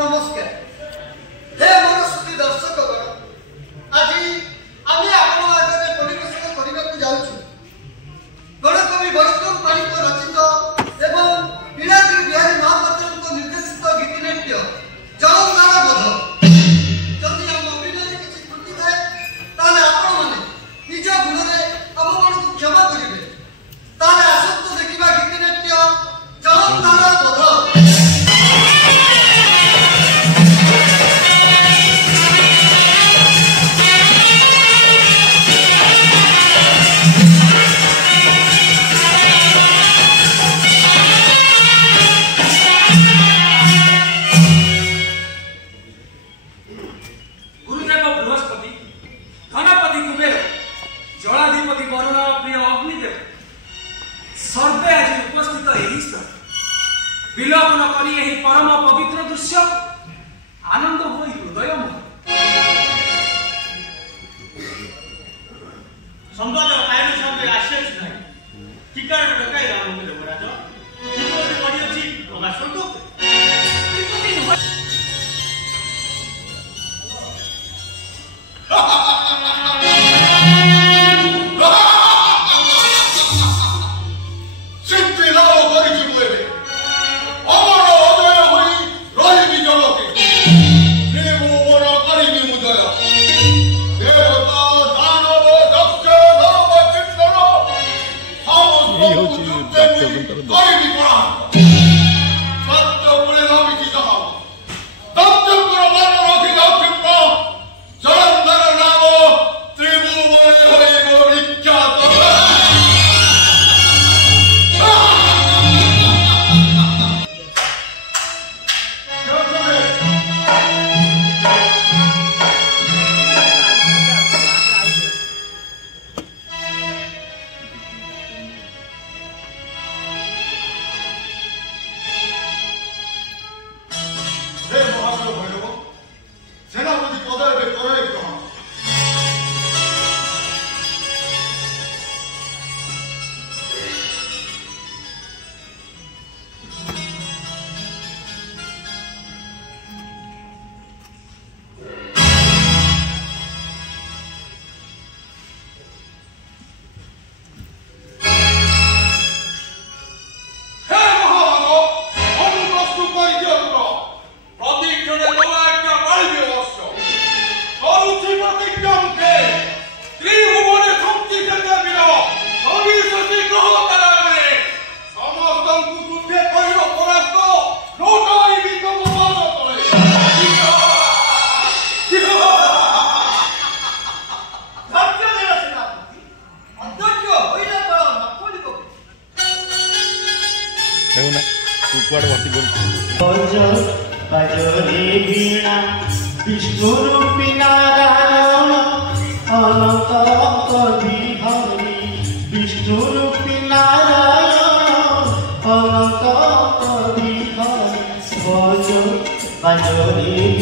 नमस्कार हे मोर सुधी दर्शक गण आज आम आपण आगे परिवेशन करने को जाऊँ गणकवि वैष्णव पाणिक रचित एवं नीलाद्रि बिहारी महापात्र निर्देशित गीतिनाट्य जलधारा बध जदि आम अभिनय किसी त्रुटि थाए ताले आपण माने निज गुणरे आम मानक क्षमा करेंगे ताले आसक्त देखा गीतिनाट्य जलधारा बध। विलोकन करी यही परम पवित्र दृश्य आनंद हो हृदय संवाद आयोजन संगे आश्चर्य नहीं टीका डकाई आरंभ देवराज पूर्व पड़ी अछि प्रकाश करतो विष्णुरूपी नारायण अनंत हरि विष्णुरूपी नारायण अनंत हरि भज भजरे